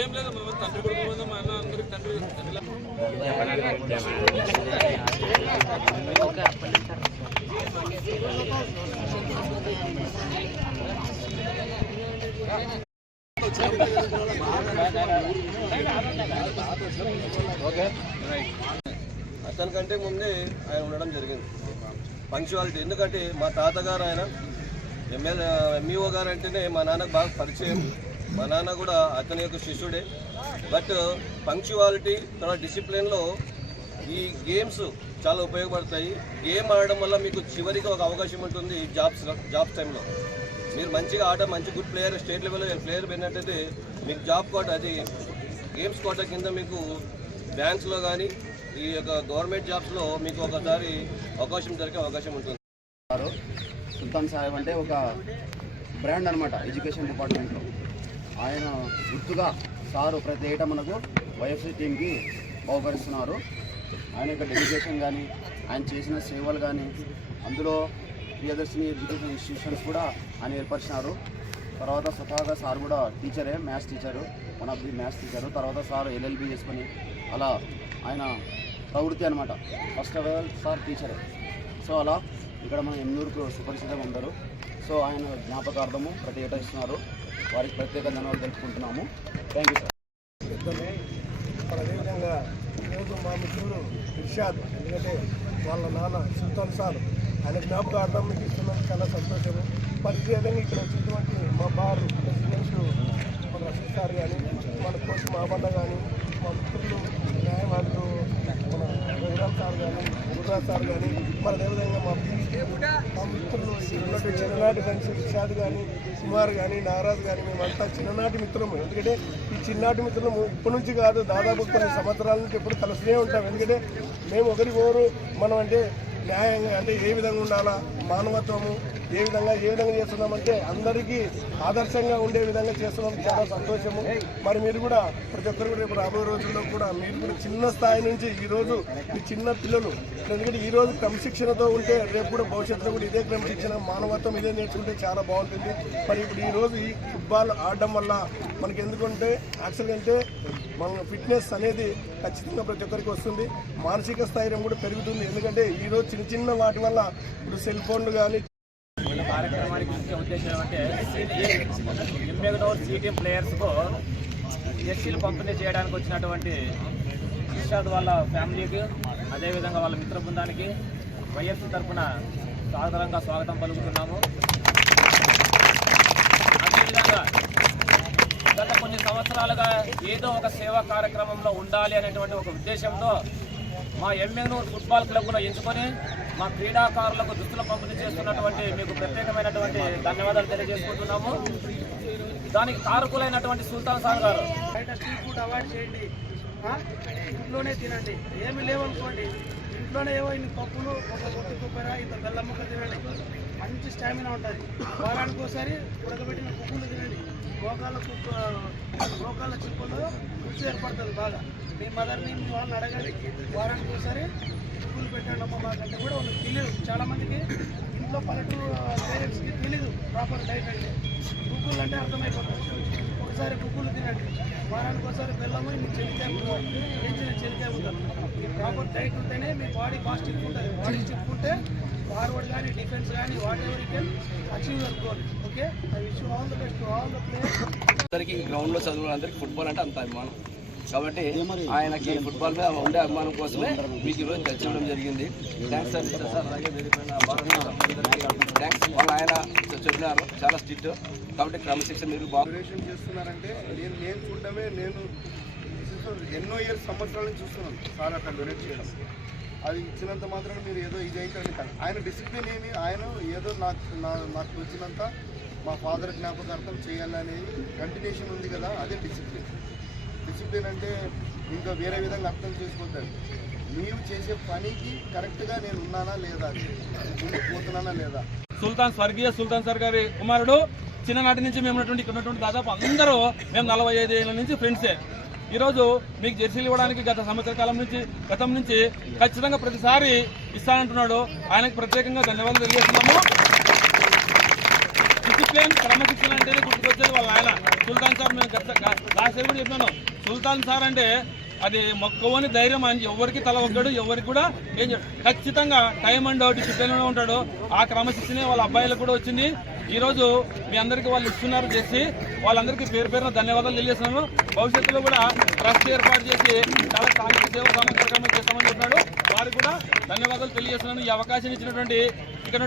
ఏం లేదు తండ్రి కొడుకు మా అన్న అందరికి తండ్రి అతనికంటే ముందే ఆయన ఉండడం జరిగింది పంక్చువాలిటీ. ఎందుకంటే మా తాతగారు ఆయన ఎంఈఓ గారు అంటేనే మా నాన్నకు బాగా పరిచయం. మా నాన్న కూడా అతని యొక్క శిష్యుడే. బట్ పంక్చువాలిటీ తర్వాత డిసిప్లిన్లో ఈ గేమ్స్ చాలా ఉపయోగపడతాయి. గేమ్ ఆడడం వల్ల మీకు చివరికి ఒక అవకాశం ఉంటుంది జాబ్స్ టైంలో. మీరు మంచిగా మంచి గుడ్ ప్లేయర్, స్టేట్ లెవెల్లో ప్లేయర్ పోయినట్టయితే మీకు జాబ్ కోట, అది గేమ్స్ కోట కింద మీకు బ్యాంక్స్లో కానీ ఈ యొక్క గవర్నమెంట్ జాబ్స్లో మీకు ఒకసారి అవకాశం దొరికే అవకాశం ఉంటుంది. సుల్తాన్ సాహెబ్ అంటే ఒక బ్రాండ్ అనమాట ఎడ్యుకేషన్ డిపార్ట్మెంట్లో. ఆయన గుర్తుగా సారు ప్రతి ఏటా మనకు వైఎఫ్సీ టీంకి బహుకరిస్తున్నారు. ఆయన యొక్క డెడికేషన్ కానీ ఆయన చేసిన సేవలు కానీ, అందులో ప్రియదర్శిని ఎడ్యుకేషన్ ఇన్స్టిట్యూషన్స్ కూడా ఆయన ఏర్పరిచినారు. తర్వాత స్వతహాగా సార్ కూడా టీచరే, maths teacher, one of the maths teacher. తర్వాత సార్ ఎల్ఎల్బి చేసుకొని అలా ఆయన ప్రవృత్తి అనమాట. ఫస్ట్ ఆఫ్ ఆల్ సార్ టీచరే. సో అలా ఇక్కడ మన ఎన్నూరుకు సుపరిచితంగా ఉంటారు. సో ఆయన జ్ఞాపకార్థము ప్రతి ఏటా ఇస్తున్నారు. వారికి ప్రత్యేక ధన్యవాదాలు తెలుపుకుంటున్నాము. Thank you sir. అదేవిధంగా ఈరోజు మా మిత్రుడు ఇర్షాద్, ఎందుకంటే వాళ్ళ నాన్న సుల్తాన్ సార్, ఆయన జ్ఞాపకార్థం మీకు ఇస్తున్నందుకు చాలా సంతోషము. మరి ఇదే విధంగా ఇక్కడ వచ్చినటువంటి మా బారు ప్రెసిడెంట్స్ మన రషీద్ సార్ కానీ, మన కోచ్ మాబన్న కానీ, మా మిత్రులు న్యాయవాదులు మన రఘురామ్ సార్ కానీ, గురురాజ్ సార్ కానీ, మరి అదేవిధంగా మా మిత్రులు ఉన్నటువంటి చిన్ననాటి ఫ్రెండ్స్ ఇర్షాద్ కానీ, కుమార్ కానీ, నాగరాజ్ కానీ, మేమంతా చిన్ననాటి మిత్రులము. ఎందుకంటే ఈ చిన్ననాటి మిత్రులము ఇప్పటి నుంచి కాదు, దాదాపు కొన్ని సంవత్సరాల నుంచి ఎప్పుడు కలుస్తూనే ఉంటాం. ఎందుకంటే మేము ఒకరికొకరు మనం అంటే న్యాయంగా అంటే ఏ విధంగా ఉండాలా, మానవత్వము ఏ విధంగా చేస్తున్నామంటే అందరికీ ఆదర్శంగా ఉండే విధంగా చేస్తున్నాం. చాలా సంతోషము. మరి మీరు కూడా ప్రతి ఒక్కరు కూడా రేపు రాబోయే రోజుల్లో కూడా మీరు కూడా చిన్న స్థాయి నుంచి ఈరోజు మీ చిన్న పిల్లలు, ఎందుకంటే ఈరోజు క్రమశిక్షణతో ఉంటే రేపు కూడా భవిష్యత్తులో కూడా ఇదే క్రమశిక్షణ, మానవత్వం ఇదే నేర్చుకుంటే చాలా బాగుంటుంది. మరి ఇప్పుడు ఈరోజు ఈ ఫుట్బాల్ ఆడడం వల్ల మనకి ఎందుకంటే యాక్చువల్గా అంటే మన ఫిట్నెస్ అనేది ఖచ్చితంగా ప్రతి ఒక్కరికి వస్తుంది. మానసిక స్థైర్యం కూడా పెరుగుతుంది. ఎందుకంటే ఈరోజు చిన్న చిన్న వాటి వల్ల ఇప్పుడు సెల్ ఫోన్లు కానీ కార్యక్రమానికి ముఖ్య ఉద్దేశం అంటే సిటీఎం ప్లేయర్స్కు జెర్సీలు పంపిణీ చేయడానికి వచ్చినటువంటి ఇర్షాద్ వాళ్ళ ఫ్యామిలీకి, అదేవిధంగా వాళ్ళ మిత్ర బృందానికి వైఎఫ్సీ తరఫున సాధారణంగా స్వాగతం పలుకుతున్నాము. అదేవిధంగా గత కొన్ని సంవత్సరాలుగా ఏదో ఒక సేవా కార్యక్రమంలో ఉండాలి అనేటువంటి ఒక ఉద్దేశంతో మా ఎమ్మెగ్నూర్ ఫుట్బాల్ క్లబ్ను ఎంచుకొని మా క్రీడాకారులకు దుస్తులు పంపిణీ చేస్తున్నటువంటి మీకు ప్రత్యేకమైనటువంటి ధన్యవాదాలు తెలియజేసుకుంటున్నాము. దానికి కారకులైనటువంటి సుల్తాన్ సార్ గారు, బయట స్ట్రీట్ ఫుడ్ అవాయిడ్ చేయండి, ఇంట్లోనే తినండి. ఏమి లేవనుకోండి, ఇంట్లోనే ఏవో ఇన్ని పప్పులు, ఒక పొట్టి కొబ్బరి, ఇంత బెల్లం ముక్క తినండి. మంచి స్టామినా ఉంటుంది. వారానికి ఒకసారి ఉడకబెట్టిన కుక్కలు తినండి. మోకాళ్ళ చిప్పుల్లో రుచి ఏర్పడుతుంది బాగా. మీ మదర్ని మీ వాళ్ళని అడగండి, వారానికి ఒకసారి కుక్కలు పెట్టండి అమ్మ మాకంటే కూడా వాళ్ళకి తెలియదు. చాలామందికి ఇంట్లో పల్లెటూరు పేరెంట్స్కి తెలీదు ప్రాపర్ డైట్ అంటే. కుక్కలు అంటే అర్థమైపోతుంది. ఒకసారి కుక్కలు తినండి, వారానికి ఒకసారి బెల్లము, మీ చెలికాయ వేయించిన చెలికాయ ఉంటుంది. మీ ప్రాపర్ డైట్ ఉంటేనే మీ బాడీ ఫాస్టింగ్ ఉంటుంది. బాడీ చెప్పుకుంటే ఫార్వర్డ్ కానీ డిఫెన్స్ కానీ what ever you can achieve your goal. Okay, I wish you all the best to all the players. అందరికీ గ్రౌండ్లో చదువుకున్న అందరికీ ఫుట్బాల్ అంటే అంత అభిమానం కాబట్టి ఆయనకి ఫుట్బాల్ మీద ఉండే అభిమానం కోసమే మీకు ఈరోజు తెలియడం జరిగింది. Thanks sir. అలాగే థ్యాంక్స్. వాళ్ళు ఆయన చెప్పినారు చాలా స్ట్రిక్ట్ కాబట్టి క్రమశిక్షణ మీరు బాగా డొనేషన్ చేస్తున్నారంటే నేను చూడడమే, నేను ఎన్నో ఇయర్స్ సంవత్సరాల నుంచి చూస్తున్నాను సార్ అక్కడ డొనేట్ చేయడం. అది ఇచ్చినంత మాత్రం మీరు ఏదో ఇది అయితే కాదు. ఆయన డిసిప్లిన్ ఏమి, ఆయన ఏదో నాకు వచ్చినంత మా ఫాదర్ జ్ఞాపకార్థం చేయాలనేది కంటిన్యూషన్ ఉంది కదా, అదే డిసిప్లిన్. డిసిప్లిన్ అంటే ఇంకా వేరే విధంగా అర్థం చేసుకోవద్దు. నీవు చేసే పనికి కరెక్ట్గా నేను ఉన్నానా లేదా, ముందుకు పోతున్నానా లేదా. స్వర్గీయ సుల్తాన్ సార్ గారి కుమారుడు. చిన్ననాటి నుంచి మేము ఉన్నటువంటి ఇక్కడ ఉన్నటువంటి దాదాపు అందరూ మేము 45 ఏళ్ళ నుంచి ఫ్రెండ్సే. ఈరోజు మీకు జెర్సీలు ఇవ్వడానికి గతం నుంచి ఖచ్చితంగా ప్రతిసారి ఇస్తానంటున్నాడు. ఆయనకు ప్రత్యేకంగా ధన్యవాదాలు తెలియజేస్తున్నాము. డిసిప్లిన్, క్రమశిక్షణ అంటేనే గుర్తుకొచ్చేది వాళ్ళ ఆయన సుల్తాన్ సార్. మేము లాస్ట్ ఇయర్ కూడా చెప్పాను, సుల్తాన్ సార్ అంటే అది మొక్కవని ధైర్యం. అని ఎవరికి తల ఒక్కడు, ఎవరికి కూడా ఏం ఖచ్చితంగా టైం అండ్ డిసిప్లిన్లో ఉంటాడు. ఆ క్రమశిక్షణే వాళ్ళ అబ్బాయిలకు కూడా వచ్చింది. ఈరోజు మీ అందరికీ వాళ్ళు ఇస్తున్నారు చేసి వాళ్ళందరికీ పేరున ధన్యవాదాలు తెలియజేస్తున్నాను. భవిష్యత్తులో కూడా ట్రస్ట్ ఏర్పాటు చేసి చాలా సాంఘిక సేవ కార్యక్రమాలు చేస్తామని చెప్పినాడు. వారికి కూడా ధన్యవాదాలు తెలియజేస్తున్నాను. ఈ అవకాశం ఇచ్చినటువంటి ఇక్కడ